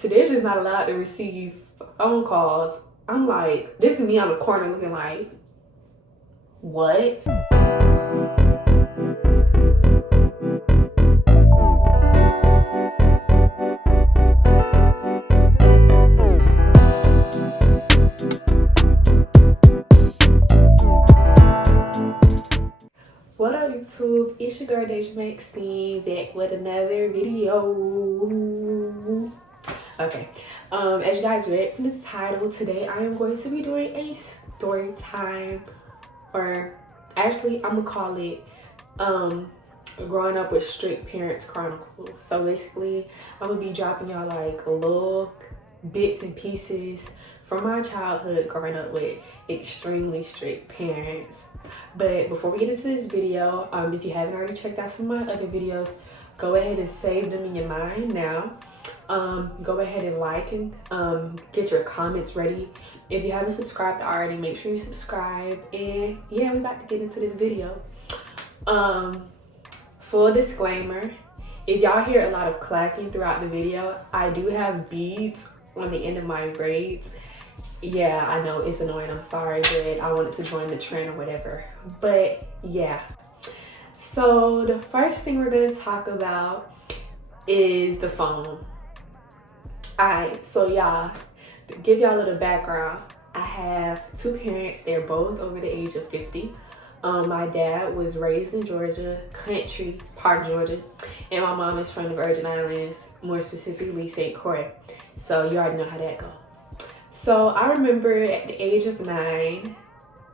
Sadasia's not allowed to receive phone calls. I'm like, this is me on the corner looking like, what? What up, YouTube? It's your girl dejámaxine back with another video. Okay, as you guys read from the title, today I am going to be doing a story time, or actually I'm gonna call it growing up with strict parents chronicles. So basically I'm gonna be dropping y'all like little bits and pieces from my childhood growing up with extremely strict parents. But before we get into this video, if you haven't already checked out some of my other videos, go ahead and save them in your mind now. Go ahead and like and get your comments ready. If you haven't subscribed already, make sure you subscribe. And yeah, we're about to get into this video. Full disclaimer, if y'all hear a lot of clacking throughout the video, I do have beads on the end of my braids. Yeah, I know it's annoying, I'm sorry, but I wanted to join the trend or whatever. But yeah, so the first thing we're gonna talk about is the phone. Alright, so y'all, to give y'all a little background, I have two parents. They're both over the age of 50. My dad was raised in Georgia, country part of Georgia, and my mom is from the Virgin Islands, more specifically St. Croix. So you already know how that goes. So I remember at the age of 9,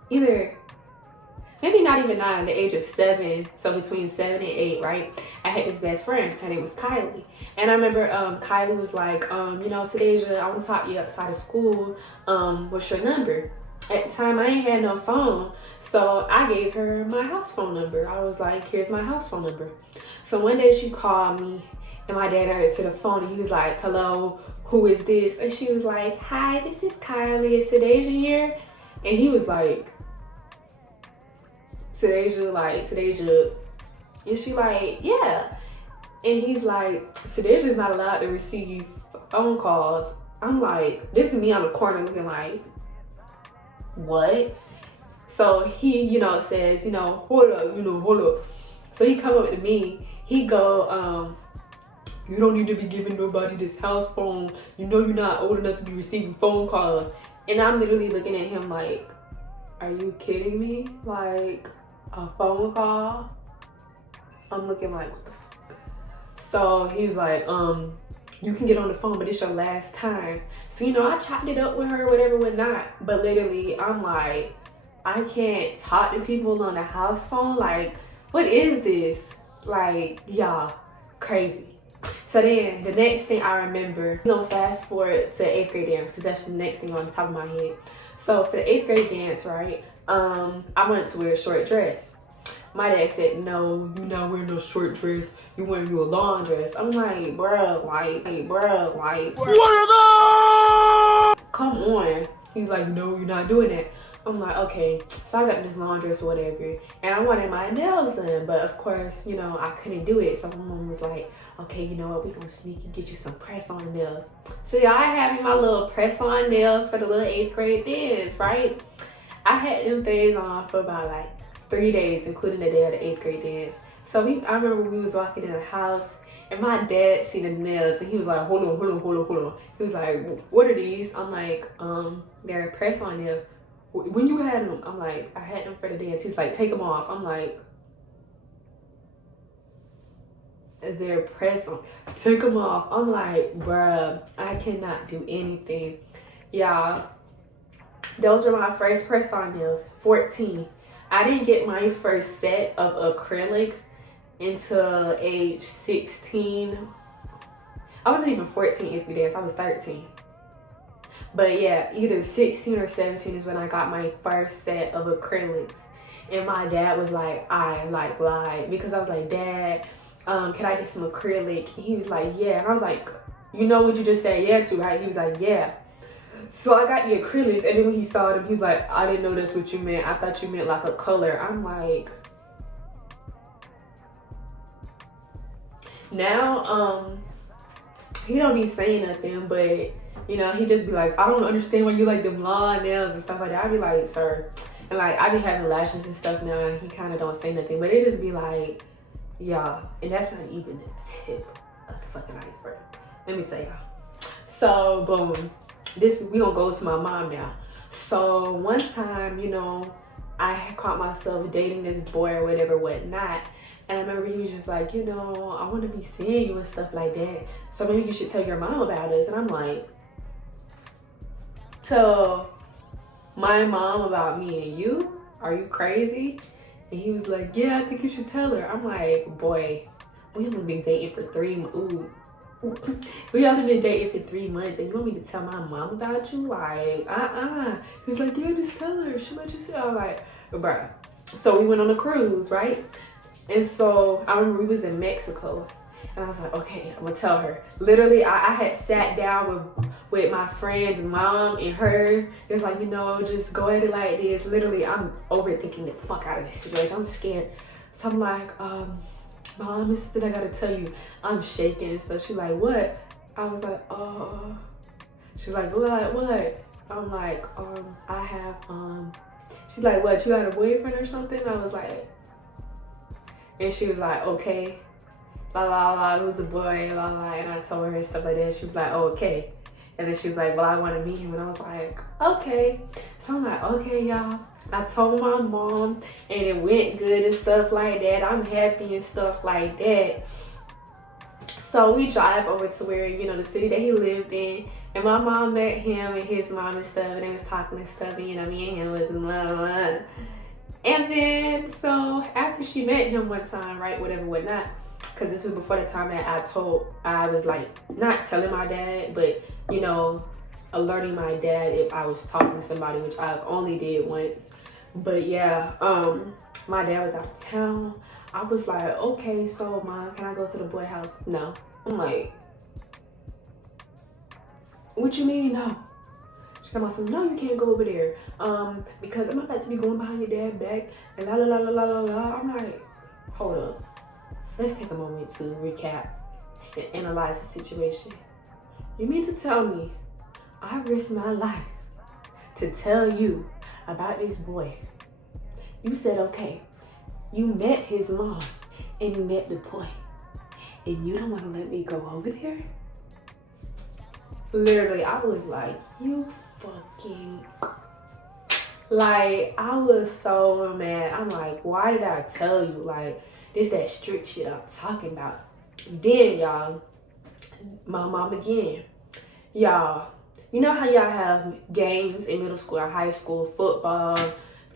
maybe not even 9, the age of 7, so between 7 and 8, right? I had this best friend, her name was Kylie. And I remember Kylie was like, you know, Sadasia, I want to talk to you outside of school. What's your number? At the time, I ain't had no phone, so I gave her my house phone number. I was like, here's my house phone number. So one day she called me, and my dad answered the phone, and he was like, hello, who is this? And she was like, hi, this is Kylie, is Sadasia here? And he was like, Sadasia, and she like, yeah. And he's like, Sadasia's not allowed to receive phone calls. I'm like, this is me on the corner looking like, what? So he, you know, says, you know, hold up. So he come up to me, he go, you don't need to be giving nobody this house phone. You know you're not old enough to be receiving phone calls. And I'm literally looking at him like, are you kidding me? Like, a phone call? I'm looking like, what the fuck? So he's like, you can get on the phone, but it's your last time. So, you know, I chopped it up with her, whatever, whatnot. But literally, I'm like, I can't talk to people on the house phone. Like, what is this? Like, y'all, crazy. So then the next thing I remember, we're gonna fast forward to 8th grade dance because that's the next thing on the top of my head. So for the 8th grade dance, right, I wanted to wear a short dress. My dad said, no, you're not wearing no short dress. You're wearing you a long dress. I'm like, bruh, like, what are those? Come on. He's like, no, you're not doing that. I'm like, okay. So I got this long dress or whatever, and I wanted my nails done, but of course, you know, I couldn't do it. So my mom was like, okay, you know what, we gonna sneak and get you some press-on nails. So y'all, I had me my little press-on nails for the little 8th grade dance, right? I had them things on for about like 3 days, including the day of the 8th grade dance. So I remember we was walking in the house, and my dad seen the nails, and he was like, hold on. He was like, what are these? I'm like, they're press-on nails. When you had them? I'm like, I had them for the dance. He's like, take them off. I'm like, they're press on. Take them off. I'm like, bruh, I cannot do anything. Y'all, those were my first press on nails, 14. I didn't get my first set of acrylics until age 16. I wasn't even 14 if we danced, I was 13. But yeah, either 16 or 17 is when I got my first set of acrylics. And my dad was like, I like lied, because I was like, Dad, can I get some acrylic? And he was like, yeah. And I was like, you know what you just said yeah to, right? He was like, yeah. So I got the acrylics, and then when he saw them, he was like, I didn't know that's what you meant. I thought you meant like a color. I'm like, now, he don't be saying nothing, but you know, he just be like, I don't understand why you like them long nails and stuff like that. I be like, sir, and like I be having lashes and stuff now, and he kind of don't say nothing, but it just be like, yeah, and that's not even the tip of the fucking iceberg. Let me tell y'all. So boom, we gonna go to my mom now. So one time, you know, I had caught myself dating this boy or whatever, whatnot. And I remember he was just like, you know, I want to be seeing you and stuff like that. So maybe you should tell your mom about us. And I'm like, tell my mom about me and you? Are you crazy? And he was like, yeah, I think you should tell her. I'm like, boy, we only been dating for 3 months. Ooh. We only been dating for 3 months and you want me to tell my mom about you? Like, He was like, yeah, just tell her. She might just say, I'm like, bruh. So we went on a cruise, right? And so I remember we was in Mexico and I was like, okay, I'm gonna tell her. Literally, I had sat down with my friend's mom and her. It was like, you know, just go at it like this. Literally, I'm overthinking the fuck out of this situation. I'm scared. So I'm like, Mom, this is what I gotta tell you. I'm shaking and stuff. She's like, what? I was like, she's like, what? I'm like, I have, she's like, what, you got a boyfriend or something? I was like, and she was like, okay, la la la, who's the boy, la la, and I told her stuff like that. She was like, oh, okay. And then she was like, well, I want to meet him. And I was like, okay. So I'm like, okay, y'all. I told my mom and it went good and stuff like that. I'm happy and stuff like that. So we drive over to where, you know, the city that he lived in. And my mom met him and his mom and stuff. And they was talking and stuff. And, you know, me and him was blah, blah. And then, so after she met him one time, right, whatever, whatnot, because this was before the time that I was like, not telling my dad, but, you know, alerting my dad if I was talking to somebody, which I only did once. But yeah, my dad was out of town. I was like, okay, so Mom, can I go to the boy house? No. I'm like, what you mean no? She said, no, you can't go over there. Because I'm about to be going behind your dad's back and la la la la la la la. I'm like, hold up. Let's take a moment to recap and analyze the situation. You mean to tell me I risked my life to tell you about this boy? You said, okay, you met his mom and you met the boy and you don't want to let me go over there? Literally, I was like, you fucking, like, I was so mad. I'm like, why did I tell you? Like, this that strict shit I'm talking about. Then, y'all, my mom again. Y'all, you know how y'all have games in middle school or high school, football,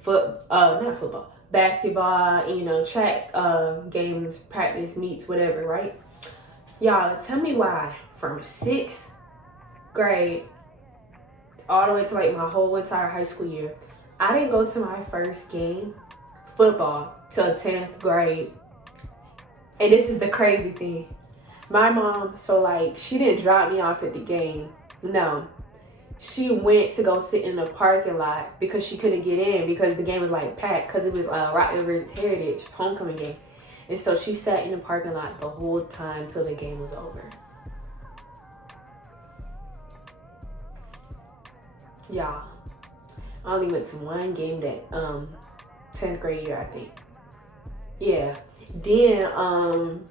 not football, basketball, you know, track games, practice, meets, whatever, right? Y'all, tell me why from 6th grade all the way to like my whole entire high school year, I didn't go to my first game, football, till 10th grade. And this is the crazy thing. My mom, so like, she didn't drop me off at the game. No. She went to go sit in the parking lot because she couldn't get in because the game was like packed because it was Rockland versus Heritage homecoming game. And so she sat in the parking lot the whole time till the game was over. Y'all, I only went to one game that 10th grade year, I think. Yeah. Then I'm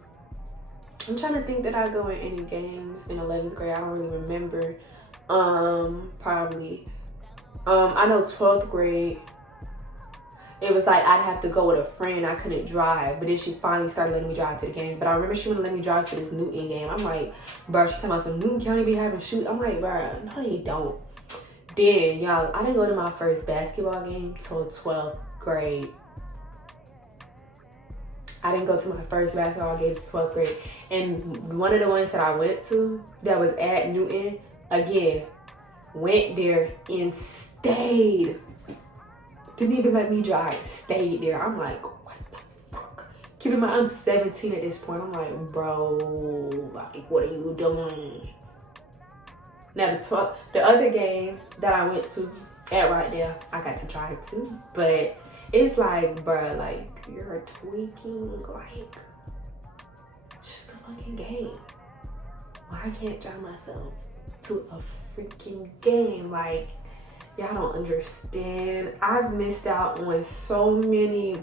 trying to think that I go in any games in 11th grade. I don't really remember. Probably. I know 12th grade, it was like I'd have to go with a friend. I couldn't drive, but then she finally started letting me drive to the games. But I remember she wouldn't let me drive to this Newton game. I'm like, bro, she talking about some Newton County be having shoot. I'm like, bro, no, they don't. Then, y'all, I didn't go to my first basketball game till 12th grade. I didn't go to my first basketball game till 12th grade. And one of the ones that I went to that was at Newton, again, went there and stayed. Didn't even let me drive, stayed there. I'm like, what the fuck? Keep in mind, I'm 17 at this point. I'm like, bro, like, what are you doing? Now, the other game that I went to at right there, I got to try it too. But it's like, bro, like, you're tweaking, like, just a fucking game. why I can't drive myself to a freaking game? Like, y'all don't understand. I've missed out on so many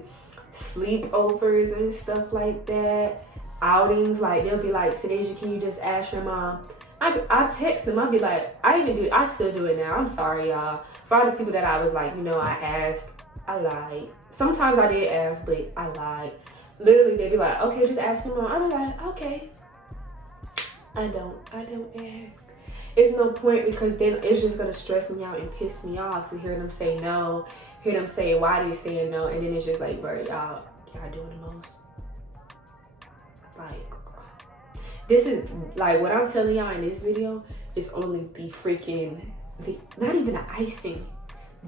sleepovers and stuff like that. Outings, like they'll be like, Sadasia, can you just ask your mom? I text them, I'll be like, I still do it now. I'm sorry, y'all. For all the people that I was like, I asked, I lied. Sometimes I did ask, but I lied. Literally, they'd be like, okay, just ask your mom. I'd be like, okay. I don't ask. It's no point, because then it's just gonna stress me out and piss me off to hear them say no, hear them say why they saying no, and then it's just like, bro, y'all doing the most. Like, this is like what I'm telling y'all in this video is only the freaking not even the icing,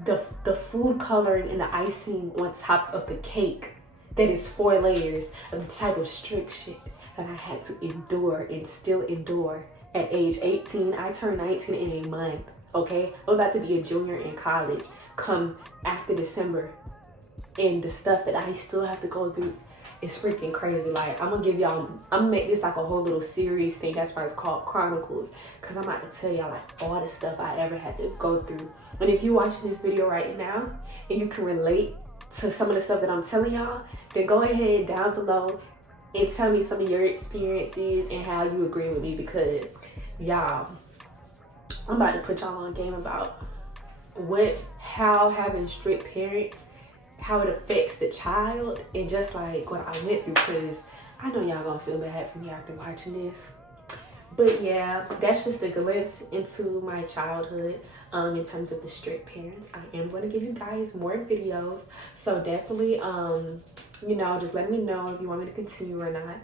the food coloring and the icing on top of the cake that is 4 layers of the type of strict shit that I had to endure and still endure at age 18. I turned 19 in a month, okay? I'm about to be a junior in college come after December, and the stuff that I still have to go through is freaking crazy. Like, I'm gonna make this like a whole little series thing. That's why it's called Chronicles, because I'm about to tell y'all like all the stuff I ever had to go through. And if you're watching this video right now and you can relate to some of the stuff that I'm telling y'all, then go ahead down below and tell me some of your experiences and how you agree with me, because y'all, I'm about to put y'all on game about how having strict parents, how it affects the child, and just like what I went through, because I know y'all gonna feel bad for me after watching this. But yeah, that's just a glimpse into my childhood in terms of the strict parents. I am going to give you guys more videos, so definitely just let me know if you want me to continue or not.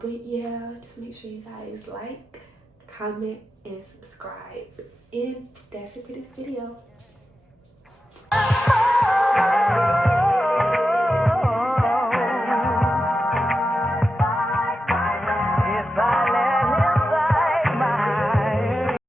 But yeah, just make sure you guys like, comment, and subscribe. And that's it for this video.